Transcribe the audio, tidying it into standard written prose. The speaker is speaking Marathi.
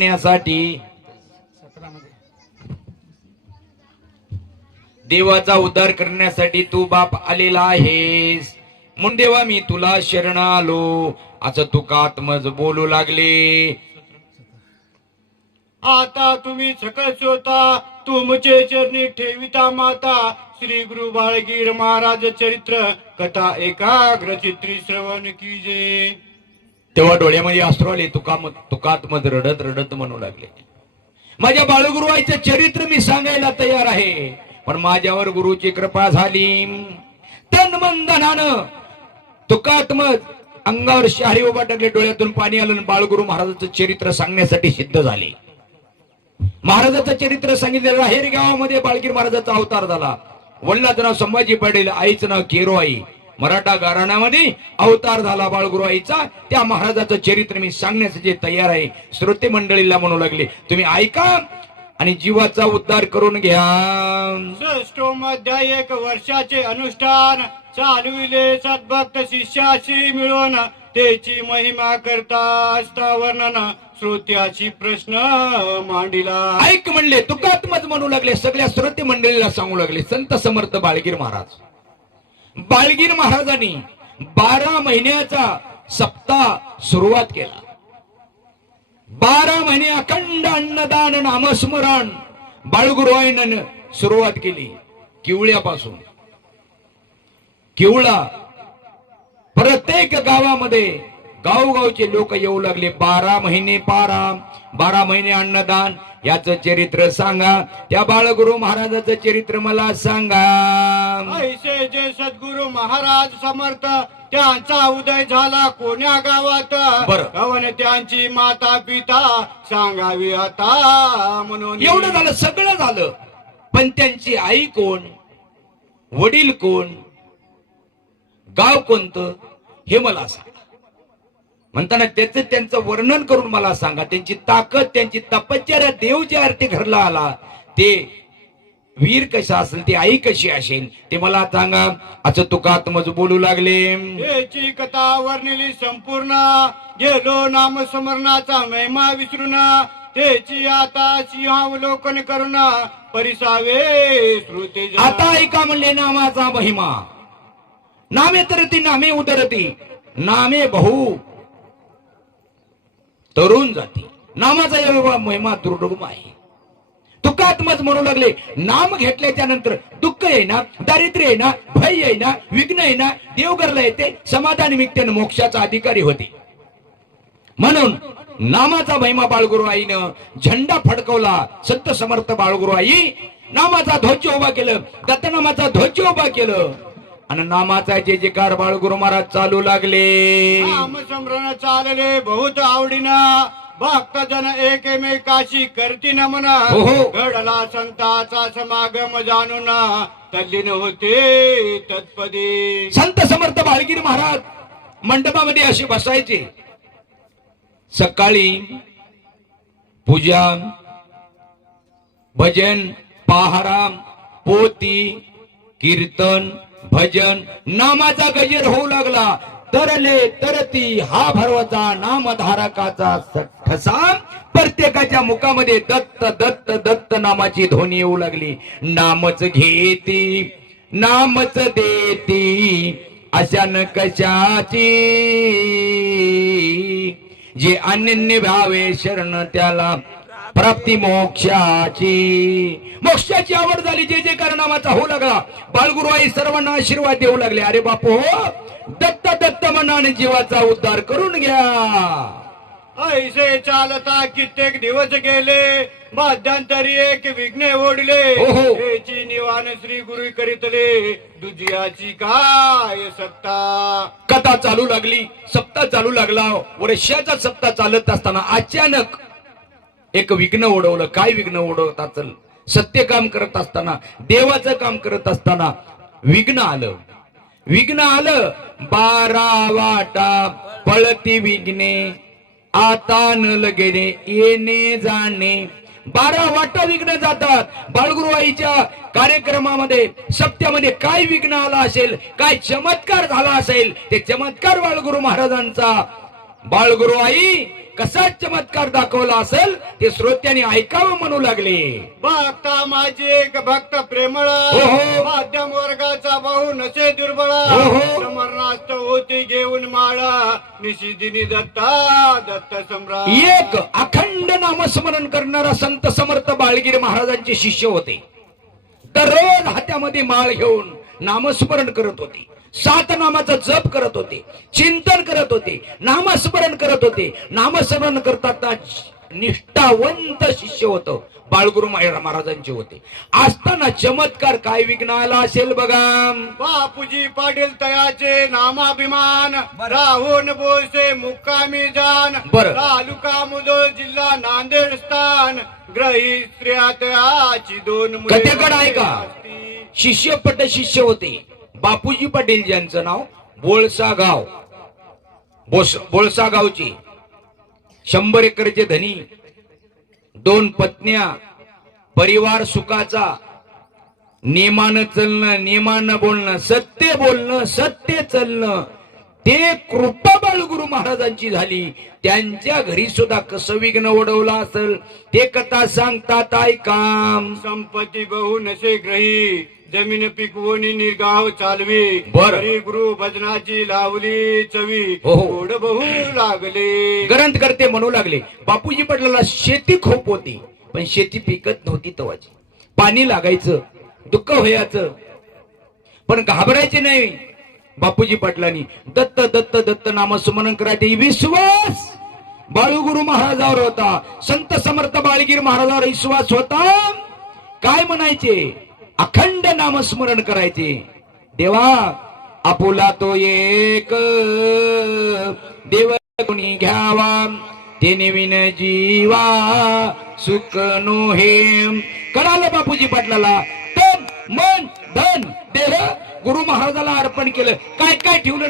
करण्यासाठी देवाचा उद्धार करण्यासाठी तू बाप आलेला आहेस. म्हणून देवा मी तुला शरण आलो असं तुकात्मज बोलू लागले. आता तुम्ही सकळ स्वता तुमचे चरणी ठेविता माता. श्री गुरु बाळगीर महाराज चरित्र कथा एकाग्र चित्री श्रवण कीजे. तेव्हा डोळ्यामध्ये अश्रू आले. तुकात्मज रडत रडत म्हणू लागले, माझ्या बाळगुरुवाईचं चरित्र मी सांगायला तयार आहे, पण माझ्यावर गुरुची कृपा झाली. तन मन धनानं तुकात्मज अंगावर शहारी उभा टाकले, डोळ्यातून पाणी आलं. बाळगुरु महाराजाचं चरित्र सांगण्यासाठी सिद्ध झाले. महाराजाचं चरित्र सांगितलेलं राहेर गावामध्ये बाळगीर महाराजाचा अवतार झाला. वडिलांचं नाव संभाजी पाटील, आईचं नाव केरोआई. मराठा घराण्यामध्ये अवतार झाला बाळगुरु आईचा. त्या महाराजाचं चरित्र मी सांगण्यासाठी तयार आहे. श्रोते मंडळीला म्हणू लागले, तुम्ही ऐका आणि जीवाचा उद्धार करून घ्या. षष्ठोमध्ये 1 वर्षाचे अनुष्ठान चालविले सद्भक्त शिष्याशी मिळून. त्याची महिमा करता असता वर्णन श्रोत्याची प्रश्न मांडिला. ऐक म्हणले तुकात्मज म्हणू लागले. सगळ्या श्रोते मंडळीला सांगू लागले, संत समर्थ बाळगीर महाराज. बाळगीर महाराजांनी 12 महिन्याचा सप्ताह सुरुवात केला. 12 महिने अखंड अन्नदान नामस्मरण बाळगुरुवाईनं सुरुवात केली. किवळ्यापासून किवळा प्रत्येक गावामध्ये गावगावचे लोक येऊ लागले. 12 महिने पारा, 12 महिने अन्नदान याचं चरित्र सांगा. त्या बाळगुरु महाराजाचं चरित्र मला सांगा. ऐसे जे सद्गुरु महाराज समर्थ त्यांचा उदय झाला कोण्या गावात. कवन त्यांची माता पिता सांगावी आता म्हणून. एवढं झालं, सगळं झालं, पण त्यांची आई कोण, वडील कोण, गाव कोणतं हे मला सांगा. म्हणताना त्यांचं वर्णन करून मला सांगा. त्यांची ताकद, त्यांची तपश्चर्या, देव ज्या अर्थी घरला आला ते वीर कशा असेल, ती आई कशी असेल ते मला सांगा असं तुकात्मज बोलू लागले. याची कथा वर्णिली संपूर्ण. गेलो नाम स्मरणाचा महिमा विसरून. त्याची आता सिंहावलोकन करून परिसावे श्रुते. आता ऐका म्हणले नामाचा महिमा. नामे तरती नामे उदरती, नामे बहु तरुण जाती. नामाचा एवढा महिमा दुर्गम आहे. तुकात्मज म्हणू लागले, नाम घेतल्याच्या नंतर दुःख येईना, दारिद्र्य येईना, भय येईना, विघ्न येईना, देवघरला येते, समाधान निमित्ताने मोक्षाचा अधिकारी होते. म्हणून नामाचा महिमा बाळगुरु आईनं झेंडा फडकवला. संत समर्थ बाळगुरु आई नामाचा ध्वज उभा केलं, दत्तनामाचा ध्वज उभा केलं आणि नामाचा जे जेकार बाळगुरु महाराज चालू लागले. नाम स्मरण चालले बहुत आवडीना. भक्त जन एकमेकाशी करती नमन. घडला संताचा समागम जाणून तल्लीन होते तत्पदी. संत समर्थ बाळगीर महाराज मंडपामध्ये असे बसायचे. सकाळी पूजा, भजन, पहारा, पोती, कीर्तन, भजन, नामाचा गजर होऊ लागला. तरले तरती हा भरवचा नामधारकाचा ठसा. प्रत्येकाच्या मुखामध्ये दत्त दत्त दत्त नामाची ध्वनी येऊ लागली. नामच घेती नामच देती अशा न कशाची. जे अनन्य भावे शरण त्याला प्राप्ती मोक्षाची. मोक्षाची आवड झाली. जे जे नामाचा होऊ लागला. बाळगुरु आई सर्वांना आशीर्वाद देऊ लागले. अरे बापू हो, दत्त दत्त मनाने जीवाचा उद्धार करून घ्या. ऐसे चालता कित्येक दिवस गेले. मध्यंतरी एक विघ्ने ओढले. याची निवान श्री गुरु करीतले. दुजियाची काय सत्ता. कथा चालू लागली, सप्ताह चालू लागला. वर्षाचा सप्ताह चालत असताना अचानक एक विघ्न ओढवलं. काय विघ्न ओढवत असेल? सत्य काम करत असताना, देवाचं काम करत असताना विघ्न आलं. विघ्न आलं. 12 वाटा पळती विघ्ने, आता न लगेने येणे जाणे. 12 वाटा विघ्न जातात. बाळगुरु आईच्या कार्यक्रमामध्ये सप्त्यामध्ये काय विघ्न आला असेल, काय चमत्कार झाला असेल, ते चमत्कार बाळगुरु महाराजांचा बाळगुरु आई कसा चमत्कार दाखवला असेल ते श्रोत्यांनी ऐकावं म्हणू लागले. भक्ता माझी एक भक्त प्रेमळ, हो, हो. माध्यम वर्गाचा बहु नसे दुर्बळ, हो, हो. समरणास्त होती घेऊन माळा, निशिदिनी दत्ता दत्त सम्राट. एक अखंड नामस्मरण करणारा संत समर्थ बाळगीर महाराजांचे शिष्य होते. दररोज हातामध्ये माळ घेऊन नामस्मरण करत होते. 7 नामाचा जप करत होते, चिंतन करत होते, नामस्मरण करत होते. नामस्मरण करताना निष्ठावंत शिष्य होतं बाळगुरु महाराजांचे होते. असताना चमत्कार काय विघ्न आला असेल बघा. बापूजी पाटील तयाचे नामाभिमान, राहून बोसे मुक्कामी जान. बरं. तालुका मुधोळ जिल्हा नांदेड स्थान, ग्रही स्त्रिया तयाची 2 मुले. कथेकडे आहे का? शिष्य पट शिष्य होते. बापूजी पाटील ज्यांचं नाव बोळसा गाव, बोळसा गावचे 100 एकरचे धनी, 2 पत्न्या, परिवार सुखाचा, नियमानं चालणं, नियमानं बोलणं, सत्य चालणं, ते कृपा बाळगुरु महाराजांची झाली. त्यांच्या घरी सुद्धा कसं विघ्न ओढवलं असेल ते कथा सांगतात ऐका. संपत्ती बहु नसे ग्रही, जमीन पिकवणी निर्गाव चालवी. बरं. हरी गुरु भजनाची लावली चवी, हो, हो. गोड बहु लागले. ग्रंथ करते म्हणू लागले. बापूजी पाटलाला शेती खूप होती, पण शेती पिकत नव्हती तवाची. पाणी लागायचं, दुःख व्हायचं, पण घाबरायचे नाही. बापूजी पाटलांनी दत्त दत्त दत्त नामस्मरण करायचे. विश्वास बाळगुरु महाराजावर होता. संत समर्थ बाळगीर महाराजावर विश्वास होता. काय म्हणायचे? अखंड नामस्मरण करायचे. देवा आपुला तो एक देव कोणी घ्यावा, तेने विन जीवा सुख नो हे. कळालं बापूजी पाटलाला. तन मन धन देह गुरु महाराजाला अर्पण केलं. काय काय ठेवलं